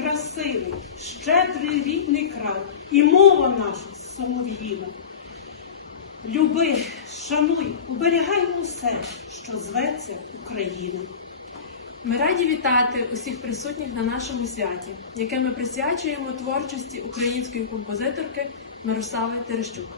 красивий, щедрий рідний край, і мова наша солов'їна. Люби, шануй, уберігай усе, що зветься Україна. Ми раді вітати усіх присутніх на нашому святі, яке ми присвячуємо творчості української композиторки Мирослави Терещук.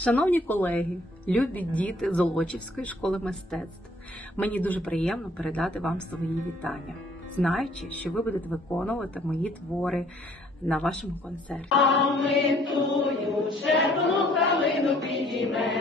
Шановні колеги, любі діти Золочівської школи мистецтв, мені дуже приємно передати вам свої вітання, знаючи, що ви будете виконувати мої твори на вашому концерті. А ми тую червону калину підіймемо,